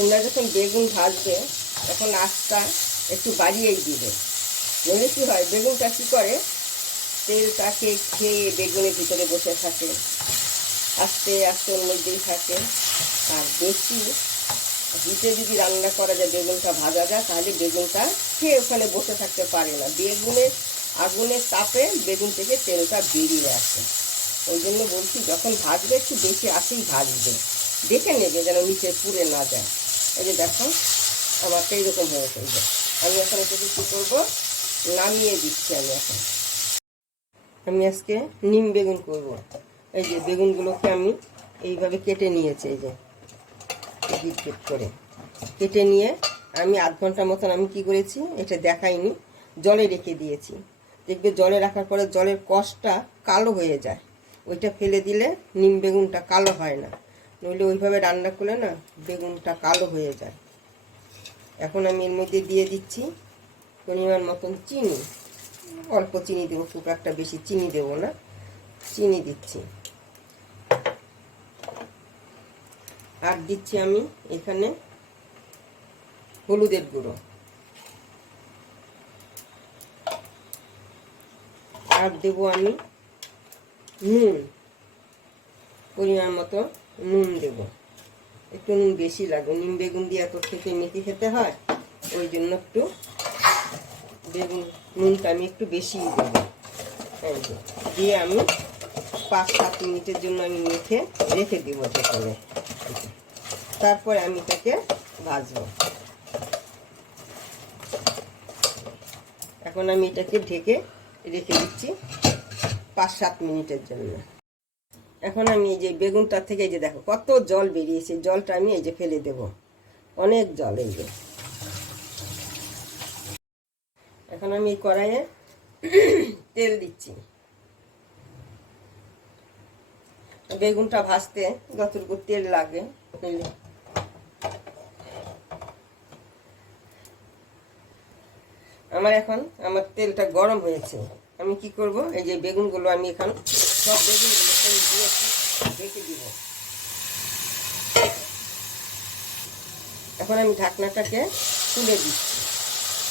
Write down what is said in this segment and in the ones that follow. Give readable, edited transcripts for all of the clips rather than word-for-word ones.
তোমরা যখন বেগুন ভাজবে তখন আঁচটা একটু বাড়িয়েই দিবে। নইলে কী হয়, বেগুনটা কী করে, তেলটাকে খেয়ে বেগুনের ভিতরে বসে থাকে, আস্তে আস্তে ওর মধ্যেই থাকে। আর বেশি হিটে যদি রান্না করা যায়, বেগুনটা ভাজা যায়, তাহলে বেগুনটা খেয়ে ওখানে বসে থাকতে পারে না। আগুনের তাপে বেগুন থেকে তেলটা বেরিয়ে আসে। ওই জন্য বলছি, যখন ভাজবে একটু বেশি আঁচেই ভাজবে, দেখে নেবে যেন নিচে পুড়ে না যায়। এই যে দেখো আমারটা এইরকম হয়ে চলবে। আমি এখন এটাকে কী করবো, নামিয়ে দিচ্ছি। আমি আজকে নিম বেগুন করব। এই যে বেগুনগুলোকে আমি এইভাবে কেটে নিয়েছি, এই যে গিট করে কেটে নিয়ে আমি আধ ঘন্টার মতন আমি কি করেছি এটা দেখাইনি, জলে রেখে দিয়েছি। দেখবে জলে রাখার পরে জলের কষটা কালো হয়ে যায়, ওইটা ফেলে দিলে নিম বেগুনটা কালো হয় না। নইলে ওইভাবে রান্না করলে না বেগুনটা কালো হয়ে যায়। এখন আমি এর মধ্যে দিয়ে দিচ্ছি পরিমাণ মতন চিনি। অল্প চিনি দেবো, খুব একটা বেশি চিনি দেবো না, চিনি দিচ্ছি। আর দিচ্ছি আমি এখানে হলুদের গুঁড়ো, আর দেবো আমি নুন, পরিমাণ মতো নুন দেব। একটু নুন বেশি লাগবে, নিম বেগুন দিয়ে এত খেতে মেখে খেতে হয়, ওই জন্য একটু নুনটা আমি একটু বেশিই দেবো। দিয়ে আমি 5-7 মিনিটের জন্য আমি মেখে রেখে দেবো করে। তারপরে আমি এটাকে ভাজবো। এখন আমি এটাকে ঢেকে রেখে দিচ্ছি 5-7 মিনিটের জন্য। এখন আমি এই যে বেগুনটা থেকে এই যে দেখো কত জল বেরিয়েছে, জলটা আমি এই যে ফেলে দেব, অনেক জল। এই যে এখন আমি এই কড়াইয়ে তেল দিচ্ছি। বেগুনটা ভাজতে যতটুকু তেল লাগে, আমার তেলটা গরম হয়েছে। আমি কি করব, এই যে বেগুনগুলো আমি এখন সব বেগুনগুলো দিয়ে ঢেকে দিব। এখন আমি ঢাকনাটাকে তুলে দিচ্ছি,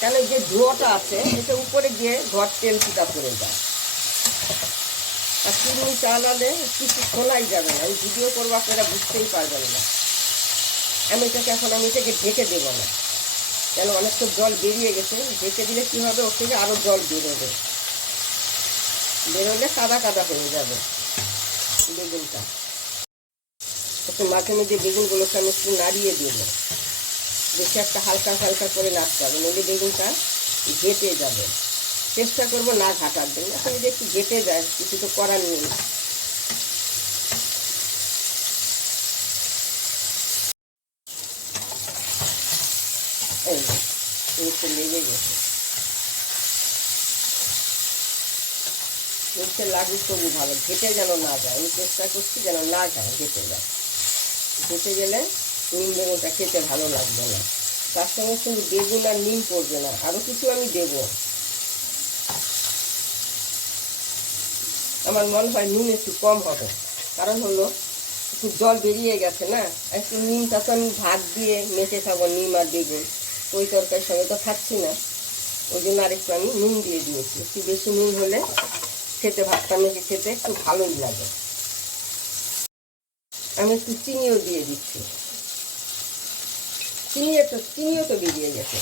কেন যে ধোঁয়াটা আছে এটা উপরে গিয়ে ঘর তেল চিটা পড়ে যায়। আর চিনি চালালে কিছু শোনাই যাবে না, আমি ভিডিও করবো আপনারা বুঝতেই পারবেন না। আমি এটাকে ঢেকে দেবো না, কেন অনেক তো জল বেরিয়ে গেছে। ঢেকে দিলে কী হবে, ওর থেকে আরও জল বেরোলে কাদা কাদা হয়ে যাবে বেগুনটা। একটু মাঝে মধ্যে বেগুনগুলোকে আমি একটু নাড়িয়ে দেবো, বেশি একটা হালকা হালকা করে নাড়তে হবে, নইলে বেগুনটা ঘেটে যাবে। চেষ্টা করবো না ঘাটার জন্য, এখন যদি একটু ঘেটে যায় কিছু তো করার নেই। একটু লেগে গেছে, নিচে লাগুক তবু ভালো, ঘেটে যেন না যায়। আমি চেষ্টা করছি যেন না যায়, ঘেটে যায়। ঘেটে গেলে নিম বেগুনটা খেতে ভালো লাগবে না। তার সঙ্গে শুধু বেগুন আর নিম পড়বে না, আরও কিছু আমি দেব। আমার মনে হয় নুন একটু কম হবে, কারণ হলো একটু জল বেরিয়ে গেছে না। একটু নিমটা তো আমি ভাত দিয়ে মেখে খাবো, নিম আর বেগুন ওই তরকারির সঙ্গে তো খাচ্ছি না, ওই জন্য আরেকটু আমি নুন দিয়ে দিয়েছি। একটু বেশি নুন হলে খেতে, ভাতটা মেখে খেতে একটু ভালোই লাগে। আমি একটু চিনিও দিয়ে দিচ্ছি, চিনিও তো বেরিয়ে গেছে।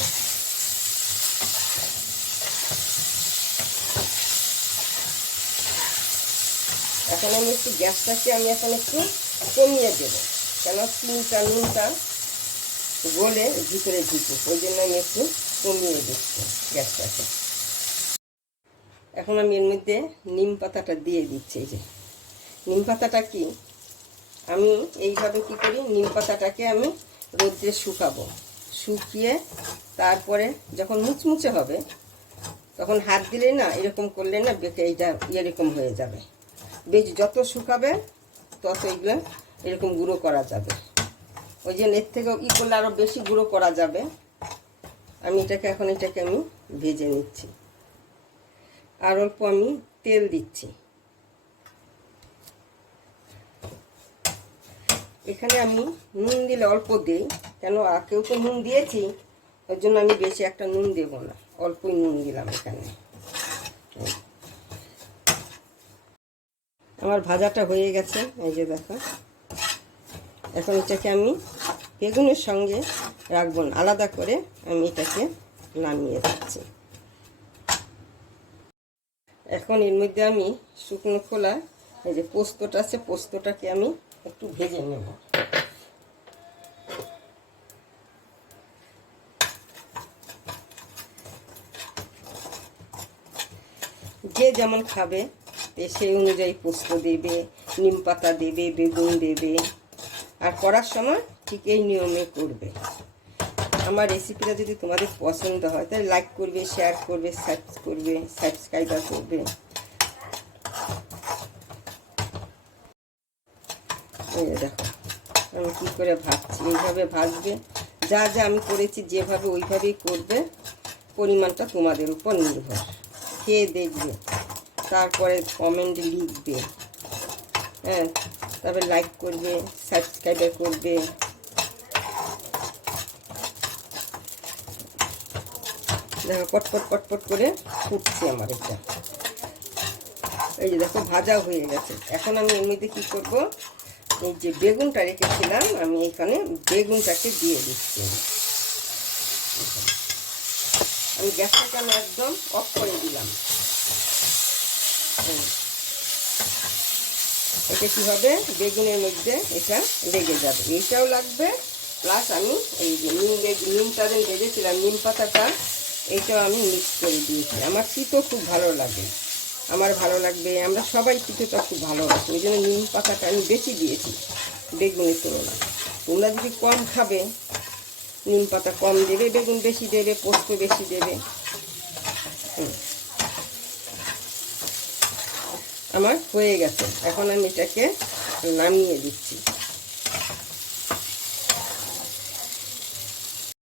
এখন আমি একটু গ্যাসটাকে এখন একটু কমিয়ে দেবো, কেন নুনটা গলে ভিতরে ঢুকুক, ওই জন্য আমি একটু কমিয়ে দিচ্ছি গ্যাসটাকে। এখন আমি এর মধ্যে নিম পাতাটা দিয়ে দিচ্ছি। এই যে নিম পাতাটা কি, আমি এইভাবে কি করি, নিম পাতাটাকে আমি রোদ্রে শুকাবো, শুকিয়ে তারপরে যখন মুচমুচে হবে তখন হাত দিলে না, এরকম করলে না বেঁকে এইটা এরকম হয়ে যাবে। বেশ যত শুকাবে তত এগুলো এরকম গুঁড়ো করা যাবে। ওই জন্য এর থেকেও করলে আরও বেশি গুঁড়ো করা যাবে। আমি এটাকে আমি ভেজে নিচ্ছি, আর অল্প আমি তেল দিচ্ছি। এখানে আমি নুন দিলে অল্প দিই, কেন কেউ তো নুন দিয়েছি, ওর জন্য আমি বেশি একটা নুন দেব না, অল্পই নুন দিলাম এখানে। আমার ভাজাটা হয়ে গেছে, এই যে দেখো। এখন এটাকে আমি বেগুনের সঙ্গে রাখবো না, আলাদা করে আমি এটাকে নামিয়ে দিচ্ছি। এখন এর মধ্যে আমি শুকনো খোলা এই যে পোস্তটা আছে, পোস্তটাকে আমি একটু ভেজে নেব। যে যেমন খাবে সেই অনুযায়ী পোস্ত দেবে, নিম পাতা দেবে, বেগুন দেবে, আর করার সময় ঠিক এই নিয়মে করবে। আমার রেসিপিটা যদি তোমাদের পছন্দ হয় তাহলে লাইক করবে, শেয়ার করবে, সাবস্ক্রাইবার করবে। এই দেখো আমি কী করে ভাজছি, এইভাবে ভাজবে। যা যা আমি করেছি যেভাবে ওইভাবেই করবে, পরিমাণটা তোমাদের উপর নির্ভর। খেয়ে দেখবে, তারপরে কমেন্ট লিখবে, হ্যাঁ, তারপরে লাইক করবে, সাবস্ক্রাইবার করবে। দেখো পটপট পটপট করে ফুটছে আমার এটা। এই যে দেখো ভাজা হয়ে গেছে। এখন আমি এর মধ্যে কী করবো, এই যে বেগুনটা রেখেছিলাম আমি এখানে বেগুনটাকে দিয়ে দিচ্ছি। আমি গ্যাসটাকে আমি একদম অফ করে দিলাম। এটা কী হবে, বেগুনের মধ্যে এটা লেগে যাবে, এইটাও লাগবে, প্লাস আমি এই যে নিমটা যেন ভেজেছিলাম, নিম পাতাটা এইটাও আমি মিক্স করে দিয়েছি। আমার তিতো খুব ভালো লাগে, আমার ভালো লাগবে, আমরা সবাই তিতোটা খুব ভালোবাসি, ওই জন্য নিম পাতাটা আমি বেশি দিয়েছি বেগুনের তুলনায়। তোমরা যদি কম খাবে, নিম পাতা কম দেবে, বেগুন বেশি দেবে, পোস্ত বেশি দেবে। আমার হয়ে গেছে, এখন আমি এটাকে নামিয়ে দিচ্ছি।